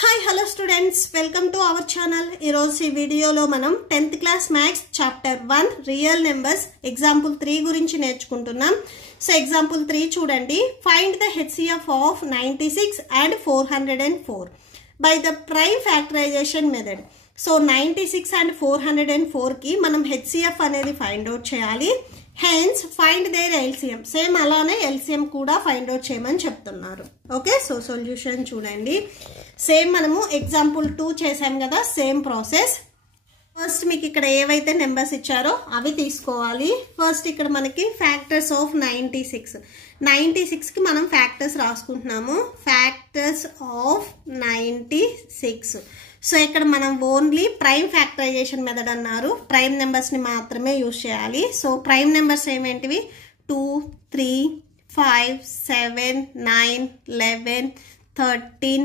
Hi, hello students. Welcome to our channel. ఈ రోజు ఈ వీడియోలో మనం 10th class maths chapter 1 real numbers example 3 గురించి నేర్చుకుంటున్నాం. సో example 3 చూడండి. Find the HCF of 96 and 404 by the prime factorization method. So 96 and 404 కి మనం HCF అనేది ఫైండ్ అవుట్ చేయాలి. Hence find their LCM. Same అలానే LCM కూడా ఫైండ్ అవుట్ చేయమని చెప్తున్నారు. ఓకే, సో సొల్యూషన్ చూడండి. సేమ్ మనము ఎగ్జాంపుల్ 2 చేసాం కదా, సేమ్ ప్రాసెస్. ఫస్ట్ మీకు ఇక్కడ ఏవైతే నెంబర్స్ ఇచ్చారో అవి తీసుకోవాలి. ఫస్ట్ ఇక్కడ మనకి ఫ్యాక్టర్స్ ఆఫ్ 96 కి మనం ఫ్యాక్టర్స్ రాసుకుంటున్నాము. Factors of 96. సో ఇక్కడ మనం ఓన్లీ ప్రైమ్ ఫ్యాక్టరైజేషన్ మెథడ్ అన్నారు. ప్రైమ్ నెంబర్స్ ని మాత్రమే యూజ్ చేయాలి. సో ప్రైమ్ నెంబర్స్ ఏమేంటివి? 2, 3, 5, 7, 9, 11, 13,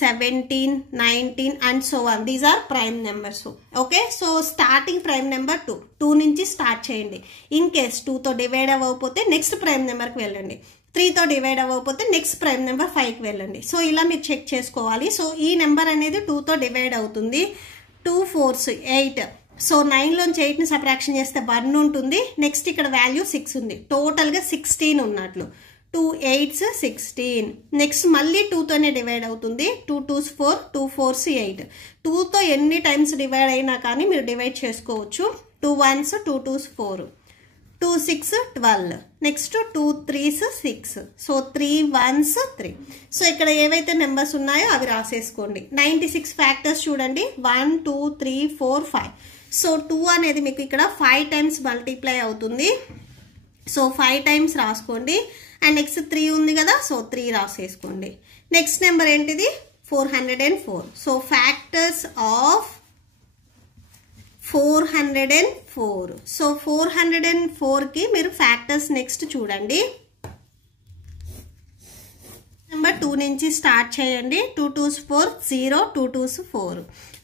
17, 19 and so on. These are prime numbers. Okay, so starting prime number 2 నుంచి స్టార్ట్ చేయండి. ఇన్ కేస్ 2 తో డివైడ్ అవ్వకపోతే నెక్స్ట్ ప్రైమ్ నెంబర్కి వెళ్ళండి. 3 తో డివైడ్ అవ్వకపోతే నెక్స్ట్ ప్రైమ్ నెంబర్ 5కి వెళ్ళండి. సో ఇలా మీరు చెక్ చేసుకోవాలి. సో ఈ నెంబర్ అనేది 2 తో డివైడ్ అవుతుంది. 2 4s 8. సో 9 లోంచి 8 ని సబ్ట్రాక్షన్ చేస్తే 1 ఉంటుంది. నెక్స్ట్ ఇక్కడ వాల్యూ 6 ఉంది. టోటల్ గా 16 ఉన్నట్లు. 2 8s 16. నెక్స్ట్ మళ్ళీ 2 తోనే డివైడ్ అవుతుంది. 2 2s 4, 2 4s 8. 2 తో ఎన్ని టైమ్స్ డివైడ్ అయినా కానీ మీరు డివైడ్ చేసుకోవచ్చు. 2 1s 2 2s 4, 2 6 12. Next 2 3s 6. So 3 1s 3. So ఇక్కడ ఏవైతే నెంబర్స్ ఉన్నాయో అవి రాసేసుకోండి. 96 ఫ్యాక్టర్స్ చూడండి. 1 2 3 4 5. సో 2 అనేది మీకు ఇక్కడ 5 టైమ్స్ మల్టిప్లై అవుతుంది. సో 5 టైమ్స్ రాసుకోండి. అండ్ నెక్స్ట్ 3 ఉంది కదా, సో 3 రాసేసుకోండి. నెక్స్ట్ నెంబర్ ఏంటిది? 404. So factors of 404. సో 404 కి మీరు ఫ్యాక్టర్స్ నెక్స్ట్ చూడండి. నెంబర్ 2 నుంచి స్టార్ట్ చేయండి. 2 2s 4 0, 2 2s 4.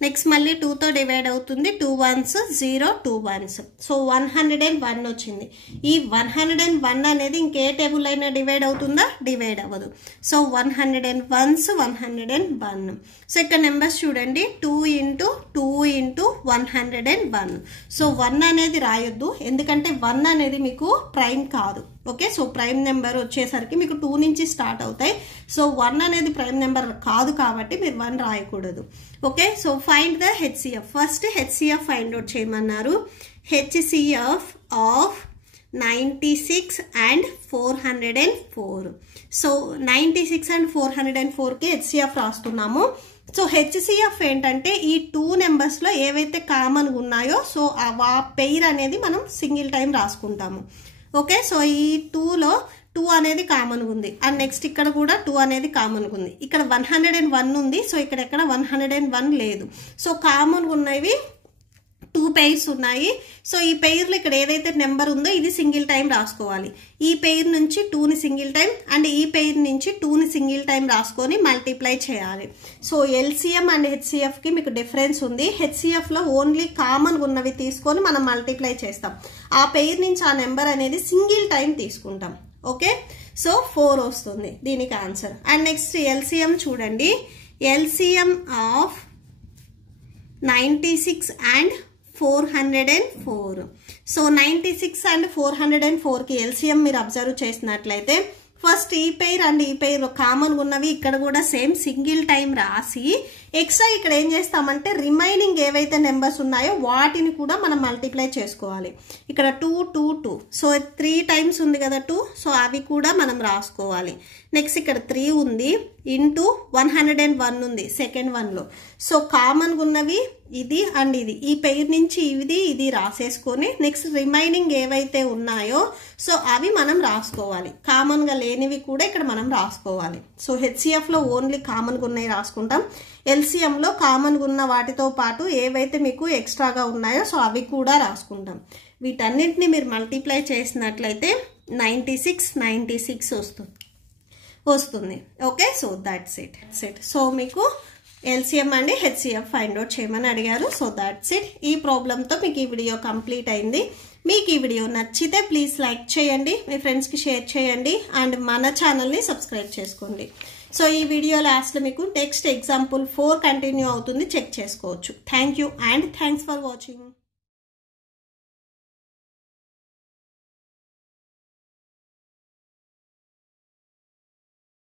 నెక్స్ట్ మళ్ళీ 2 తో డివైడ్ అవుతుంది. 2 1s 0, 2 1s. సో 101 వచ్చింది. ఈ 101 అనేది ఇంకే టేబుల్ అయినా డివైడ్ అవుతుందా? డివైడ్ అవ్వదు. So 101s 101. సో ఇక్కడ నెంబర్స్ చూడండి. 2 into 2 into 101. సో 1 అనేది రాయొద్దు, ఎందుకంటే 1 అనేది మీకు ప్రైమ్ కాదు. ఓకే, సో ప్రైమ్ నెంబర్ వచ్చేసరికి మీకు 2 నుంచి స్టార్ట్ అవుతాయి. సో 1 అనేది ప్రైమ్ నెంబర్ కాదు కాబట్టి మీరు 1 రాయకూడదు. Okay, so find the HCF. First HCF find out చేయమన్నారు. HCF of 96 and 404. So 96 and 404 కి HCF రాస్తున్నాము. సో HCF ఏంటంటే ఈ 2 నెంబర్స్ లో ఏవైతే కామన్ ఉన్నాయో సో ఆ పెయిర్ అనేది మనం సింగిల్ టైం రాసుకుంటాము. ఓకే, సో ఈ 2లో 2 అనేది కామన్ ఉంది. అండ్ నెక్స్ట్ ఇక్కడ కూడా 2 అనేది కామన్ ఉంది. ఇక్కడ 101 ఉంది. సో ఇక్కడ ఎక్కడ 101 లేదు. సో కామన్ ఉన్నవి 2 పెయిర్స్ ఉన్నాయి. సో ఈ పెయిర్లో ఇక్కడ ఏదైతే నెంబర్ ఉందో ఇది సింగిల్ టైం రాసుకోవాలి. ఈ పెయిర్ నుంచి 2ని సింగిల్ టైం అండ్ ఈ పెయిర్ నుంచి 2ని సింగిల్ టైం రాసుకొని మల్టిప్లై చేయాలి. సో LCM అండ్ HCF కి మీకు డిఫరెన్స్ ఉంది. HCF లో ఓన్లీ కామన్ ఉన్నవి తీసుకొని మనం మల్టిప్లై చేస్తాం. ఆ పెయిర్ నుంచి ఆ నెంబర్ అనేది సింగిల్ టైం తీసుకుంటాం. ఓకే, సో 4 వస్తుంది దీనికి ఆన్సర్. అండ్ నెక్స్ట్ LCM చూడండి. LCM of 96 and 404. So 96 and 404 కి LCM మీరు అబ్జర్వ్ చేసినట్లయితే ఫస్ట్ ఈ పెయిర్ అండ్ ఈ పెయిర్ కామన్ ఉన్నవి ఇక్కడ కూడా సేమ్ సింగిల్ టైం రాసి ఎక్స్ట్రా ఇక్కడ ఏం చేస్తామంటే రిమైనింగ్ ఏవైతే నెంబర్స్ ఉన్నాయో వాటిని కూడా మనం మల్టిప్లై చేసుకోవాలి. ఇక్కడ 2 2 2. సో 3 టైమ్స్ ఉంది కదా 2. సో అవి కూడా మనం రాసుకోవాలి. నెక్స్ట్ ఇక్కడ 3 ఉంది ఇంటూ 101 ఉంది సెకండ్ వన్లో. సో కామన్ ఉన్నవి ఇది అండ్ ఇది. ఈ పెయిర్ నుంచి ఇది రాసేసుకొని నెక్స్ట్ రిమైనింగ్ ఏవైతే ఉన్నాయో సో అవి మనం రాసుకోవాలి. కామన్గా లేనివి కూడా ఇక్కడ మనం రాసుకోవాలి. సో HCFలో ఓన్లీ కామన్గా ఉన్నాయి రాసుకుంటాం. LCMలో కామన్గా ఉన్న వాటితో పాటు ఏవైతే మీకు ఎక్స్ట్రాగా ఉన్నాయో సో అవి కూడా రాసుకుంటాం. వీటన్నింటినీ మీరు మల్టిప్లై చేసినట్లయితే 96 వస్తుంది. Okay, so that's it. So మీకు LCM and HCF find out చేయమని అడిగారు. So that's it. ఈ ప్రాబ్లంతో మీకు ఈ వీడియో కంప్లీట్ అయింది. మీకు ఈ వీడియో నచ్చితే ప్లీజ్ లైక్ చేయండి, మీ ఫ్రెండ్స్కి షేర్ చేయండి అండ్ మన ఛానల్ని సబ్స్క్రైబ్ చేసుకోండి. సో ఈ వీడియో లాస్ట్లో మీకు నెక్స్ట్ ఎగ్జాంపుల్ 4 కంటిన్యూ అవుతుంది, చెక్ చేసుకోవచ్చు. Thank you and thanks for watching.